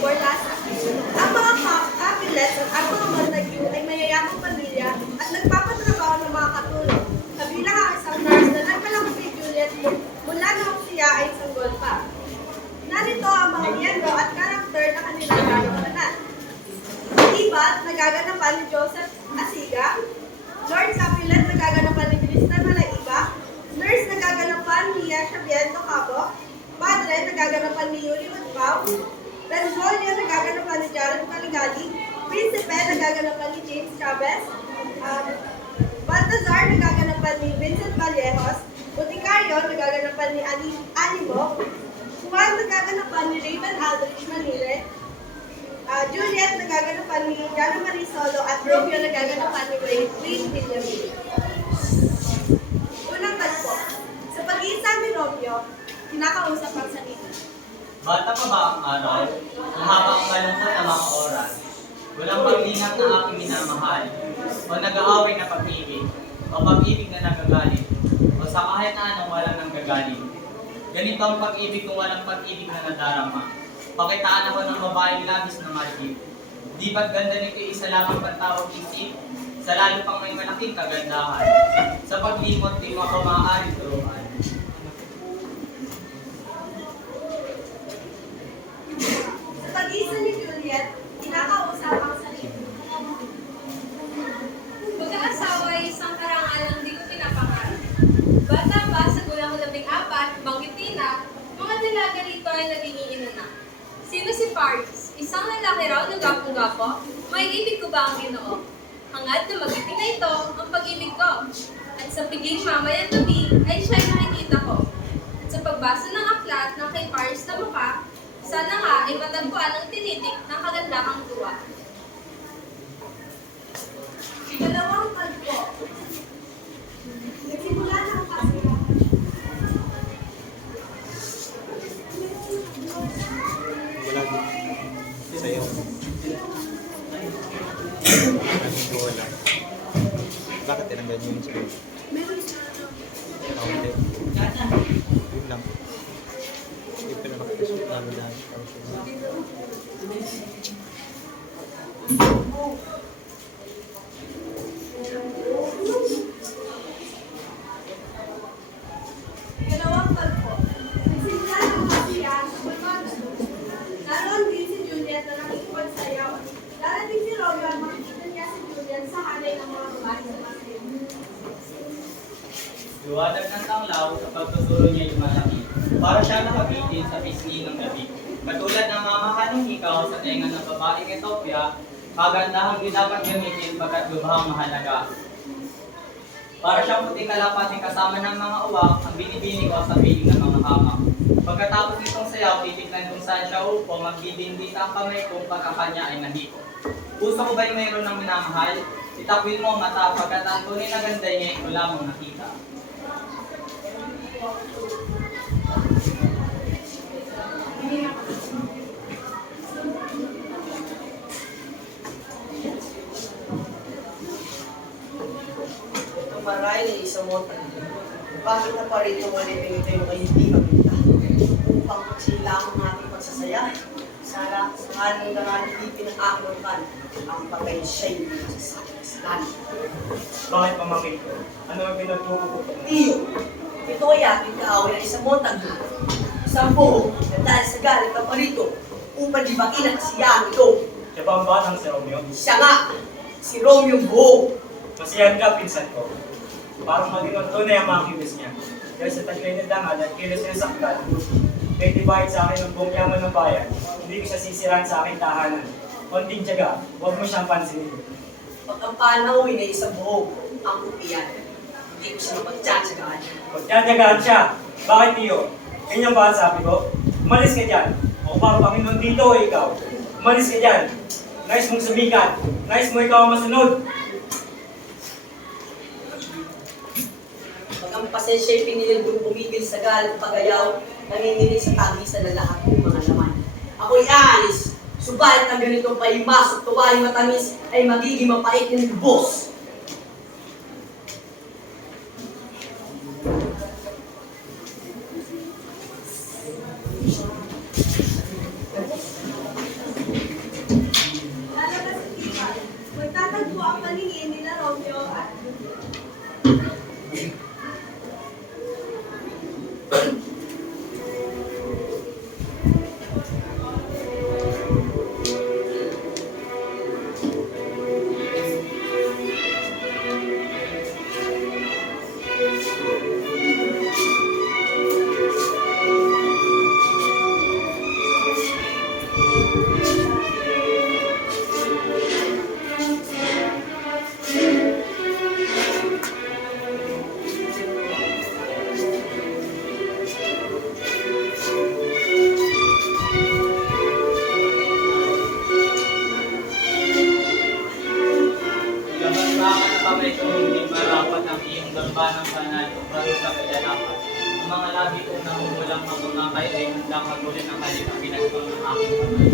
for last year, ang mga Capulets at ang mga Montague ay mayayamang pamilya at nagpapatrabaho ng mga katulong. Kabilang ang isang nurse na nagpalaki kay Juliet mula noong siya ay isang golpa. Narito ang mga miyembro at karakter na kanilang gagawin. Ibat, nagaganapan ni Joseph Asiga. Lord Capulet, nagaganapan ni Tristan Malaiba. Nurse, nagaganapan ni Yasha Biento Cabo. Padre, nagaganapan ni Yuli Utpao. Benvolio, nagaganapan ni Jared Caligali. Principe, nagaganapan ni James Chavez. Baltazar, nagaganapan ni Vincent Vallejos. Boticario, nagaganapan ni Animo. Juan, nagaganapan ni Raven Aldrich Manile. Juliet, nagaganapan ni Jana Marie Solo. At Romeo, nagaganapan ni Wayne William. Unang tagpo. Sa pag-iisa ni Romeo, kinakausap ang sarili. Bata pa ba ang araw? Mahaba ang malungkot na mga oras. Walang paglingat na aking minamahal. O nag-aaway na pag-ibig. O pag-ibig na nagagalit. O sa kahit na anong walang nanggagaling. Ganito ang pag-ibig kung walang pag-ibig na nadarama. Pakitaan ako ng babaeng labis na marikit. Di ba't ganda nito isa lamang pantawag isip? Sa lalo pang may malaking kagandahan. Sa paglimot di mo ako maaaring turuan. Sa pag-iisa ni Juliet, kinakausap ang sarili. Mag-aasawa ay isang karangalang di ko pinapangarap. Bata pa sa gulang 14, banggitin na, mga dalaga rito ay naging na. Sino si Paris? Isang lalaki raw na gapong-gapo? May ibig ko ba ang Ginoo? Hangad na magiting na ito ang pag-ibig ko. At sa piging mamayang gabi ay siya'y nakikita ko. At sa pagbasa ng aklat ng kay Paris na mukha, sana nga ay matagpuan ang tinitik ng kagandahang tuwa. Dalawang tagpo. Nagsimula na ang kasiyahan. Wala din. Sa'yo. Wala. Bakit tinanggal niyo yung sa'yo? Meron siya. Kaunti. Yun lang. Hindi pa na makikisuot namin dahil. Dalawang tagpo. Nagsimula na ang kasiyahan sa bulwagan. Naroon din si Juliet na nakikipagsayaw. Darating si Romeo at makikita niya si Juliet sa hanay ng mga babae sa masjid. Luwadag ng tanglaw sa pagtuturo niya yung malaki. Para siya nakabitin sa pisngi ng gabi. Katulad ng mamahaling ikaw sa tenga ng babaeng Ethiopia, kagandahan din dapat gamitin pagkat lubhang mahalaga. Para siyang puting kalapating kasama ng mga uwak, ang binibini ko sa piling ng mga hamak. Pagkatapos nitong sayaw, titignan kung saan siya upo, magdidindita ang kamay kung pagkakanya ay nahiko. Puso ko ba'y mayroon ng minamahal? Itakwil mo ang mata pagkat ang tunay na ganda niya ito lamang nakita. Ang marahil ay isang motang. Bakit na pa rito walipin ito yung hindi maganda? Upang sila ang ating pagsasaya. Sana sa ngalan ng dangalan di pinakakulukan ang patay siya'y masasakaslan. Bakit pamangkin ko? Ano ang pinagpuputok? Tiyo, ito ay aking kaaway ng isang motang. Isang buho na dahil sa galit ng parito upang libakin at siyang ito. Siya ba ang batang si Romeo? Siya nga, si Romeo Buho. Masiyahan ka, pinsan ko. Parang maging ang tunay ang mga kilos niya. Dahil sa taglay na dangal at kilos niya saktan, kahit ibahid sa akin ang buong yaman ng bayan, hindi ko siya sisirahan sa aking tahanan. Konting tiyaga, huwag mo siyang pansinin. Pag ang panahon ay isang buho, ang upiyan. Hindi ko siya mapagtsatsagaan. Magtatagaan siya. Bakit tiyo? Ganyan ba ang sabi ko? Umalis ka dyan. Ako ba ang Panginoon dito o ikaw? Umalis ka dyan. Nais mong sumikat. Nais mo ikaw ang masunod. Pag ang pasensya'y pinilit kong pumigil sa galit pagayaw, nanginginig sa tagisan ng lahat ng mga laman. Ako'y aalis, subalit ang ganitong paimasok, tuwaing matamis, ay magiging mapait ng lubos. makatulad ng halik ang ginagawa ng aking kamay.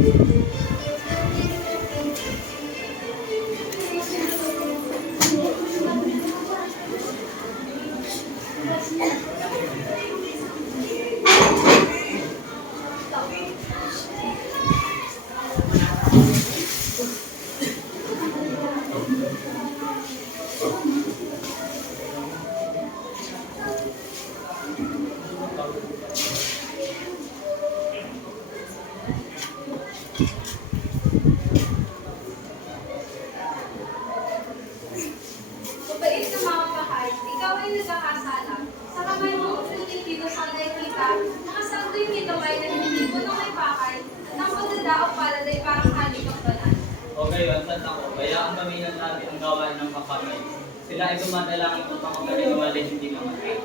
Mabait na mamamahal, ikaw ay nagkakasala. Sa kamay mo, Pilipino sa nakikita, mga santo'y may kamay na hindi mo na may pakay, at ang pagdadaok palad ay parang halik ang banal. O gayon, ako, kaya ang paminan natin ang gawain ng kakamay. Sila ay dumadalangin upang ang paniniwala hindi mamatay.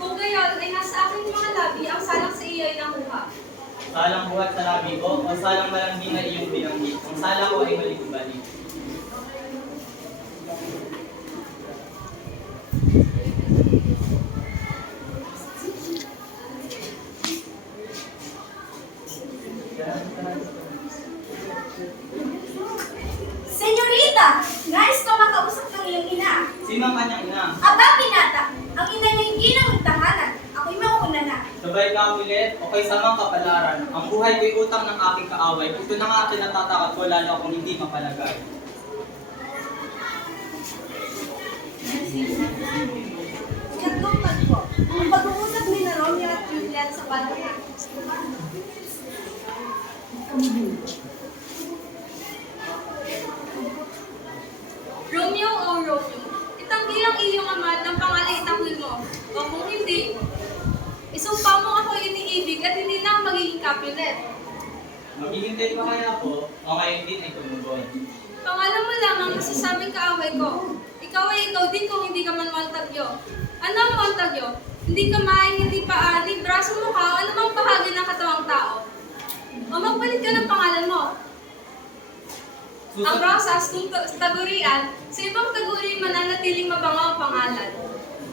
Kung gayon ay nasa aking mga labi, ang salang sa iyo ay nakuha. Salang buhat sa labi ko, o salang malandi na iyong binanggit. Ang sala ko ay balik-balik. Senyorita! Nais ko makausap ng iyong ina. Sino ang kanyang ina? Aba, pinata! Ang ina niya hindi na magtahanan. Ako'y mauna na. Sabay ka ulit, o kay samang kapalaran. Ang buhay ko'y utang ng aking kaaway. Ito na nga akin natatakat ko, lalo akong hindi mapalagay. Ikatlong tagpo, ang pag-uusap ni na Romeo at Juliet sa balaya. Romeo o Romeo, itanggi ang iyong ama at ang pangalan itakwil mo. O kung hindi, isumpa mo ako iniibig at hindi na ako magiging Capulet. Maghihintay pa kaya po, o ngayon din ay tumugon. Pangalan mo lang ang masasabing kaaway ko. Ikaw ay ikaw din kung hindi ka man Montagyo. Ano ang Montagyo? Hindi ka maing, hindi paani, braso mo ka, ano mang bahagi ng katawang tao. O magpalit ka ng pangalan mo. Ang rosas kung tagurian, sa ibang taguri mananatiling mabango ang pangalan.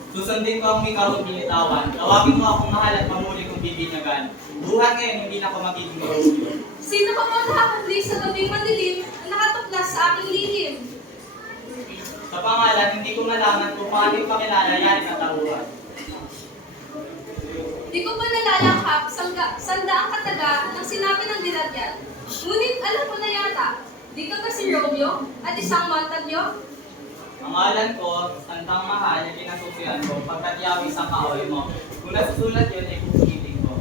Susundin ko ang ikaw at binitawan. Tawagin mo akong mahal at mamuli kong bibinyagan. Buhat ngayon, hindi na ako magiging Romeo. Sino ka mo nakakundi sa gabing madilim na nakatuklas sa aking lihim? Sa pangalan, hindi ko malaman kung paano yung pakilala yan sa tauhan. Di ko pa nalalangkap sanda ang kataga ng sinabi ng dilagyan. Ngunit alam mo na yata, di ka ba si Romeo at isang Montagyo? Ang ngalan ko, Santang Mahal, na pinasusuyan ko, pagkat yawi sa kaaway mo. Kung nasusulat yun, ay pupulitin ko.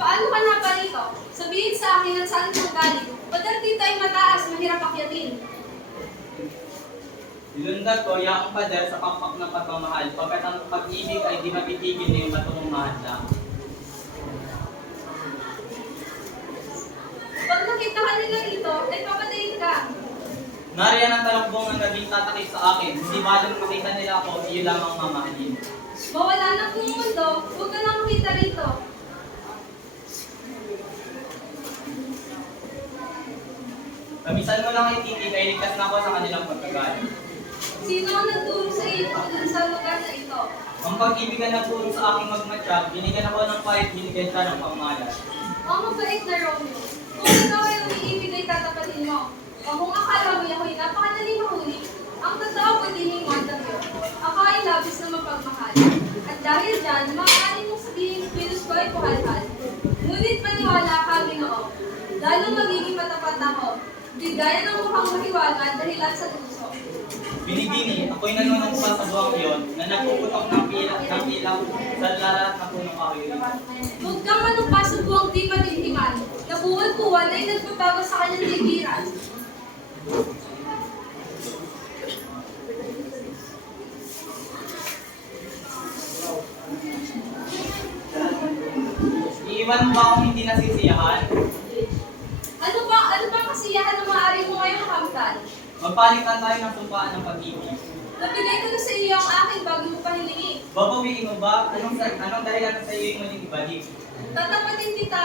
Paano ka na pa rito? Sabihin sa akin at saan kang galing. Pagkat dito ay mataas, mahirap akyatin. Dilundag ko, yaong pader sa pakpak ng pagmamahal, pagkat ang pag-ibig ay di mapitigil na yung matulong mahal. Pag nakita ka nila rito, ay papatayin ka. Nariyan ang talakbong ng naging tatakip sa akin. Hindi balang makita nila ako, iyo lamang mamahalin. Mawala na kung mundo, huwag ka na makita rito. Kamisan mo lang ay titig, ay ligtas na ako sa kanilang pagkagaling. Sino ang nagturo sa iyo sa lugar na ito? Ang pag-ibig na nagturo sa aking magmatsyag, binigyan ako ng pahit, binigyan siya ng pangmalas. O mabait na Romeo, kung ikaw ay umiibig ay tatapatin mo. O kung akala mo ako'y napakadali mahuli, ang totoo ko din yung Montagyo. Ako ay labis na mapagmahal. At dahil dyan, maaari mong sabihin pilos ko ay puhalhal. Ngunit maniwala ka, Ginoo. Lalong magiging matapat ako. Di gaya ng mukhang mahiwaga dahilan sa puso. Binibini, ako'y nanunumpa sa buwang iyon na nagpuputok ng pila sa lalat ng punong kahoy. Huwag kang manumpa sa buwang di malintiman, na buwan-buwan ay nagpapago sa kanyang ligiran. Iiwan mo ba akong hindi nasisiyahan? Ano ba kasiyahan na maaari mo ngayong kamtan? Magpalitan tayo ng sumpaan ng pag-ibig. Nabigay ko na sa iyo ang akin bago mo pa hilingi. Babawiin mo ba? Anong dahilan sa iyo yung muling ibalik? Tatapatin kita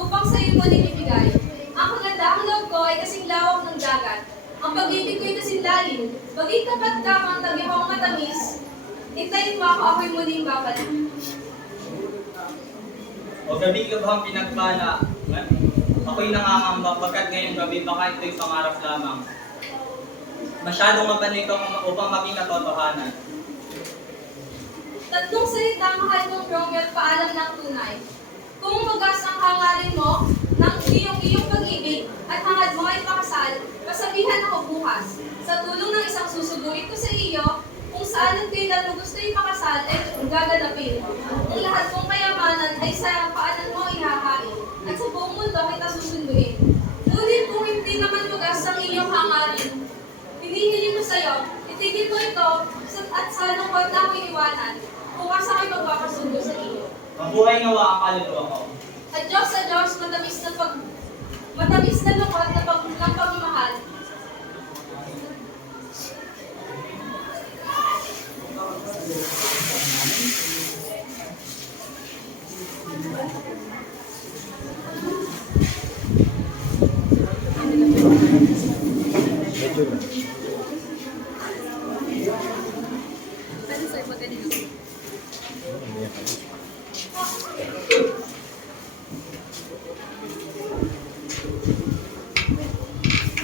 upang sa iyo muling ibigay. Ang kagandahang loob ko ay kasing lawak ng dagat. Ang pag-ibig ko'y kasing lalim. Maging tapat ka mang tagyawang matamis. Hintayin mo ako, ako'y muling babalik. O gabing lubhang pinagpala, ako'y nangangamba pagkat ngayong gabi baka ito'y pangarap lamang. Masyadong mapanito upang maging katotohanan. Tatlong salita ang mahal mong Romeo at paalam ng tunay. Kung magas ang hangarin mo ng iyong pag-ibig at hangad mo ay pakasal, pasabihan ako bukas. Sa tulong ng isang susugurin ko sa iyo, kung saan ang kailan mo gusto ipakasal ay gaganapin. Ang lahat mong kayamanan ay sa paanan mo ihahain, at sa buong mundo kita susunduin. Ngunit kung hindi naman magas ang iyong hangarin, hinihilin ko sa iyo, itigil mo ito at sa lungkot na ako'y iwanan. Bukas ako'y magpapasundo sa iyo. Mabuhay nawa ang kaluluwa ko. Sa Diyos, matamis na lungkot na pagmamahal. Medyo lang.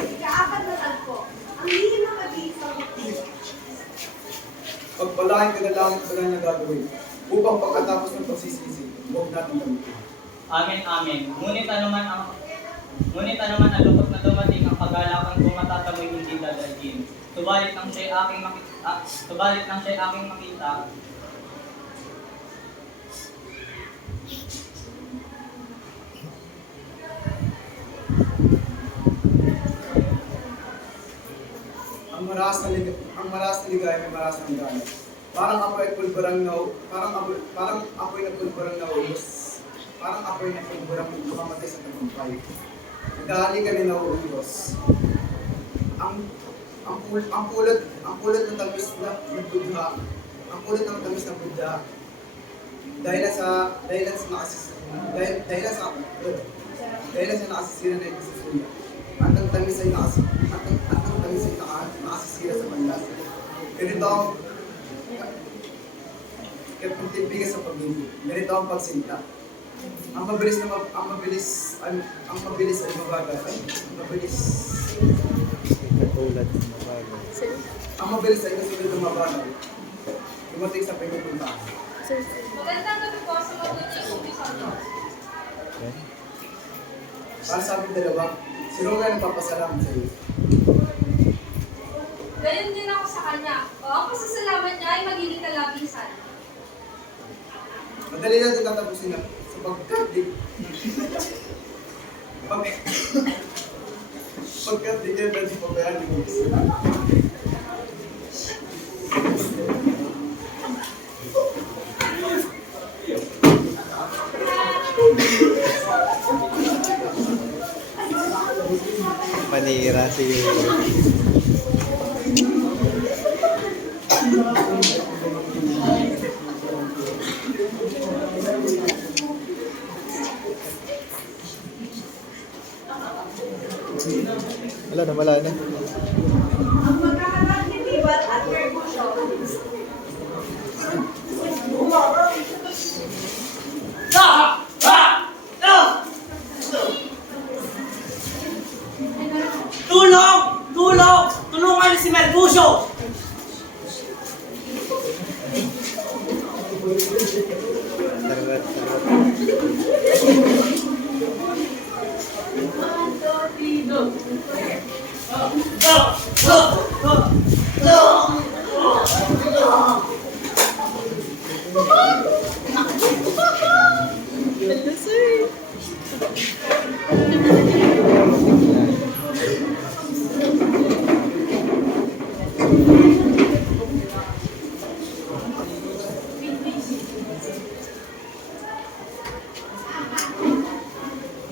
Ikaapat na tagpo. Ang lihim ng pag-iisang motibo. Pagpalain ka na langit pa lang na gagawin, upang pagkatapos ng pagsisisi, huwag natin gamitin. Amen, amen. Ngunit anuman ang lukot na dumating ang kagalakan kung matatamoy hindi dadalhin. Subalit nang siya'y aking makita, Ang maras na ligaya may maras ng galit. Parang apoy at pulbarang na parang apoy na pulbarang na ulos. Parang apoy na pulbarang makamatay sa tagumpay. Nagahali ka rin na ulos. Ang pulot ng tamis na Buddha. Ang pulot ng tamis na Buddha. Dahil sa nakasisira na ito sa suya. At ang tamis ay nakasisira sa pandas. Ganito ang pagtibigan sa pag-ibig. Ganito ang pagsinta. Ang mabilis ay mabagal. Katulad ng mabagal. Ang mabilis ay kasunod ng mabagal. Dumating sa pinupuntahan. Magandang gabi po sa mga gusto Okay? Para sa aming dalawa, si Romeo ang nagpapasalamat sa iyo. Gayon din ako sa kanya, o ang pasasalamat niya ay magiging kalabisan. Madali natin tatapusin na sapagkat di kayo pwede pabayaan ng isa. Panira si wala na. Ang magkaharap ni Tibal at Mercutio. Tulong! Tulong! Tulungan si Mercutio! Tarot.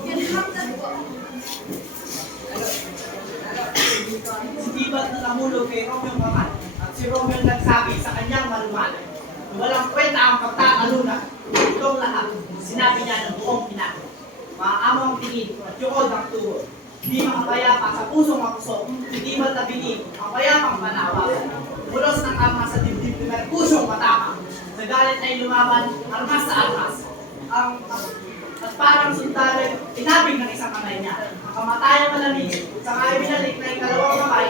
Ikalimang tagpo. Si Tibal na namulog kay Romeo Maman at si Romeo nagsabi sa kanyang malumanay na walang kwenta ang pagtataluna. Itong lahat, sinabi niya ng buong pinato. Maamang tingin at yukod ang tuhod. Di makapayapa sa pusong makusok, hindi matabingin ang payapang panawag. Ulos ng armas sa dibdib ni Mercusyong matapang. Sa galit ay lumaban, armas sa armas. At parang sundalo, tinabig ng isang kamay niya. Ang kamatayan malamig, sa kaya binalik na ikalawang kamay,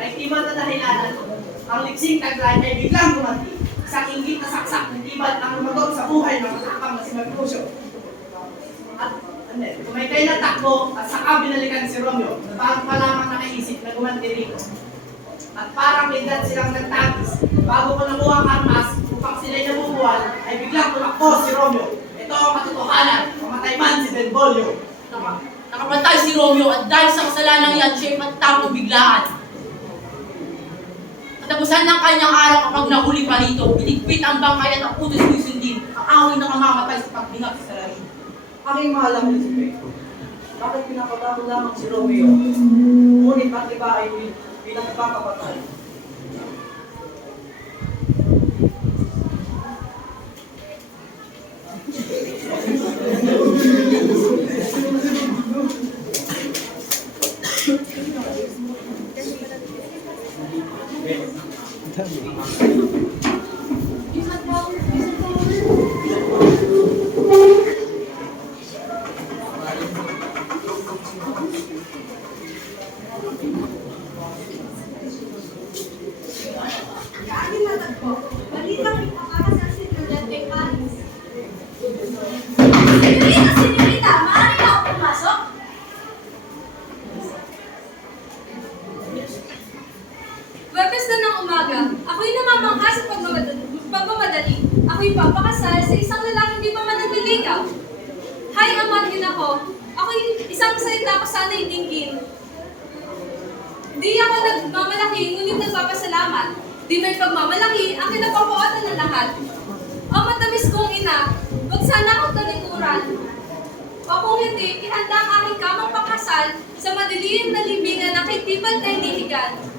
ay tibat na dahilanan. Ang liksing taglay ay biglang gumanti. Isang inggit na saksak ng tibat ang lumagot sa buhay ng matapang na si Mercusio. At kumay na takbo at saka binalikan si Romeo na bago pa lamang nakaisip na gumanti rito. At parang ligat silang nagtagis. Bago ko nakuha ang armas upang sila'y nabubuhan, ay biglang tumakbo si Romeo. Ito ang katotohanan, mamatay man si Benvolio. Nakapatay si Romeo at dahil sa kasalanan yan, siya ay matapong biglaan. Katapusan ng kanyang araw kapag nahuli pa rito, binigpit ang bangkay at ang utos mo'y sundin, ang away na kamamatay sa pagbingap sa salarin. Aking mahal na Prinsipe, bakit pinapatapon lamang si Romeo? Ngunit ang iba ay pinagpapapatay. Aking natagpo, balitang ipakakasal si Juliet kay Paris. Senyorita, maaari na ako pumasok? Webes na ng umaga, ako'y namamangha sa pagmamadali. Ako'y papakasal sa isang lalaking di pa man nagliligaw. Hay, aman din ako. Ako'y isang salita ko sana'y dinggin. Di ako nagmamalaki, ngunit nagpapasalamat. Di may pagmamalaki ang kinapabuotan ng lahat. O matamis kong ina, huwag sana akong talikuran. O kung hindi, ihanda ang aking kamang pakasal sa madilim na libingan ng kay Tibal na inihigan.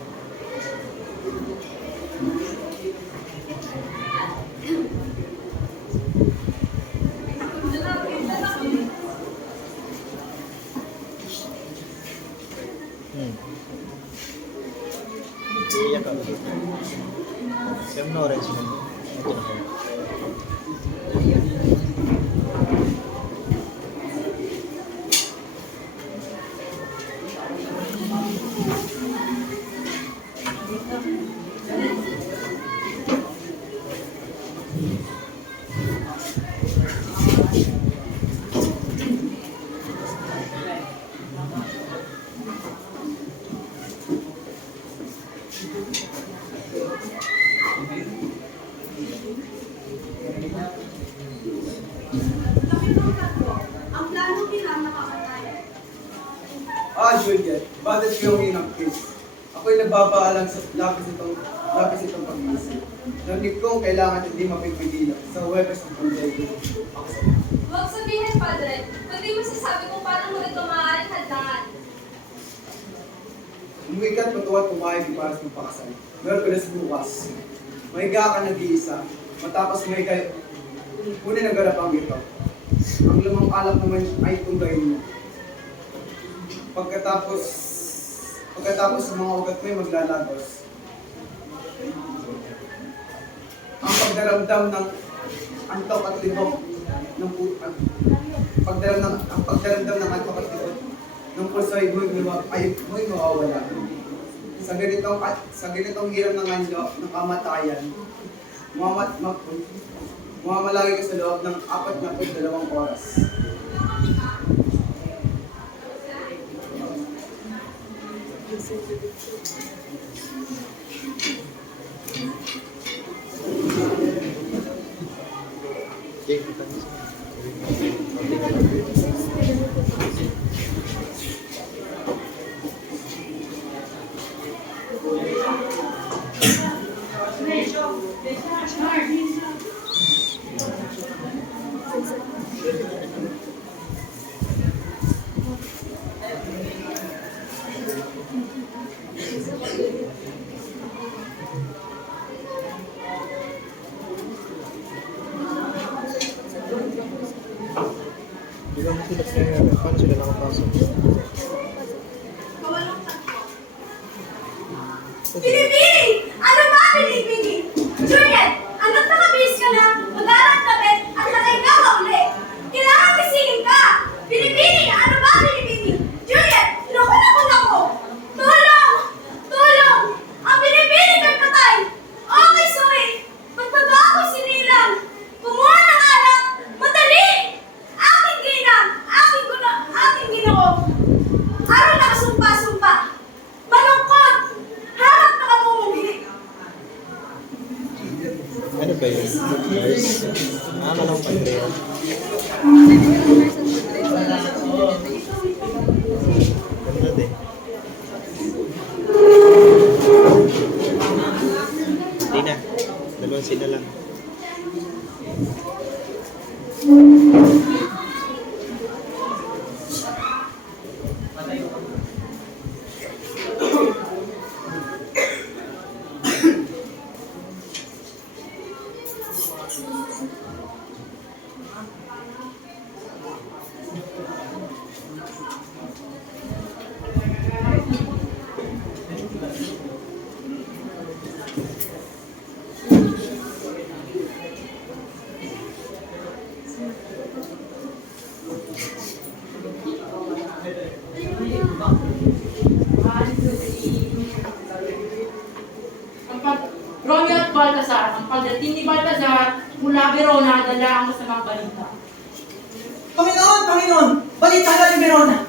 Iiyak ako. Siyam na oras mo. Ito na ko. Ang plano kinang nakakatay. Juliet, bakit yung inang kiss? Ako'y nagbabaalang sa lapis itong pag-isip. Narinig kong kailangan hindi mapigpigilan sa Huwebes ng Pangdaygo. Huwag sabihin, Padre, kundi masasabi kung paano mo ito maaaring hadlangan. Umuwi ka't matuwa't pumayag para sa pagpakasal. Merkules bukas. Mahiga ka nag-iisa. Matapos mahiga, kunin ang garapang ito. Ang lamang alak naman ay tunggayin mo. Pagkatapos sa mga ugat mo ay maglalagos. Ang pagdaramdam ng antok at libok ng pagdaramdam ng antok at libok ng puso ay mo'y mawawala. Sa ganitong hirap ng anyo ng kamatayan, mamamalagi ka sa loob ng 42 oras. Di ba mo sila kaya? Paano sila nakapasok? ba yun? Nurse? Nakakala ko Andrea. Ganda din. Hindi na. Dalawang sila lang. Romeo at Baltasar, ang pagdating ni Baltasar mula Verona, dala ang masamang balita. Panginoon! Balita ka ni Verona!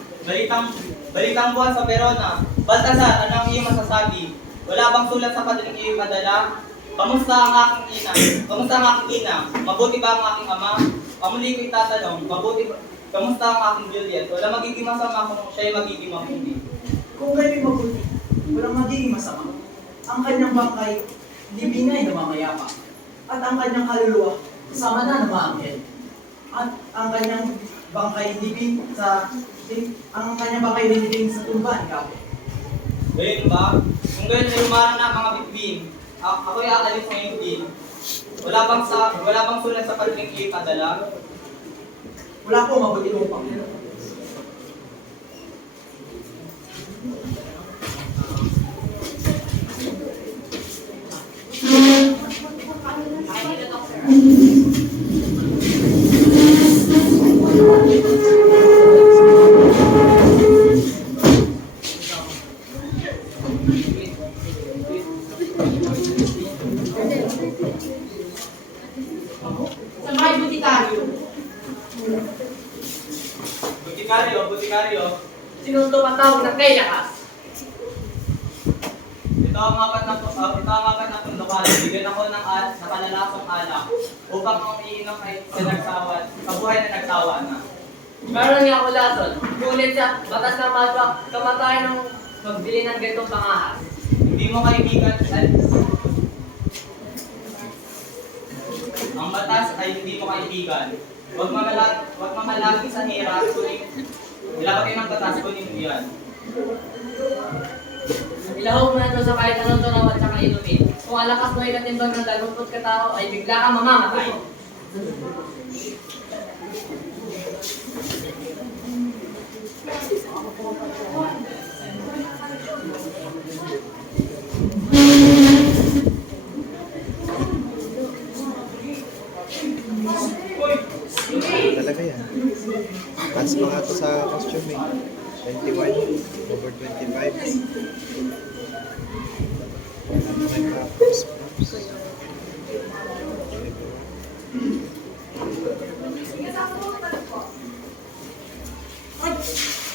Balitang buwan sa Verona. Baltasar, ano ang iyong masasabi? Wala bang sulat sa padaling iyong padala? Kamusta ang aking ina? Kamusta ang aking ina? Mabuti ba ang aking ama? Pamuli ko itatanong, kamusta ang aking Juliet? Wala magiging masama kung siya'y magiging mabuti. Kung kayo'y mabuti, walang magiging masama. Ang kanyang bangkay, libingay na mamayapa. At ang kanyang kaluluwa, kasama na ng mga anghel. At ang kanyang bangkay libing sa tumba ni Kapo. Gayun ba? Kung gayon ay umarang na ang mga bitbin, ako'y aalis ngayon din. Wala bang sulat sa padaling iyong padala? Wala po mabuti mo Panginoon. Sa may Boticario, Botikaryo. sinong tumatawag ng kay lakas? Ito ang apat na pundukal. Bigyan ako ng nakalalasong alak upang ang iinom ay sinagsawa, kabuhay na nagsawa na. Meron nga ako lason. Ngunit sa batas ng kamatay ng magbili ng ganitong pangahas. Hindi mo kaibigan, ang batas ay hindi mo kaibigan. Huwag mamalagi sa hirap, kuning ilapagin ang batas, kuning mo yan. Ilahog mo na ito sa kahit anong tunaw at saka inumin. Kung alakas mo ay katimbang ng 20 katao ay bigla kang mamamatay. Talaga yan. Pass pa nga ito sa costume eh. 21 over 25. Ano may props.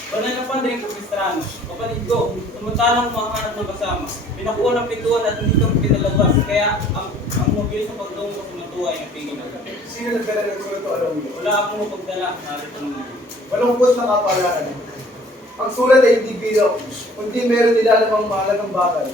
Panay na pandring kapistrano. Kapatid ko, samantalang makahanap ng kasama. Pinakuha ng pintuan at hindi kang pinalabas. Kaya ang mobil sa pagdungo ko sa matuwa ay napigil ako. Sino nagdala ng sulat o alam mo? Wala akong mapagdala. Narito naman. Malungkot na kapalaran. Ang sulat ay hindi bilang, kundi meron nila namang mahalagang bagay.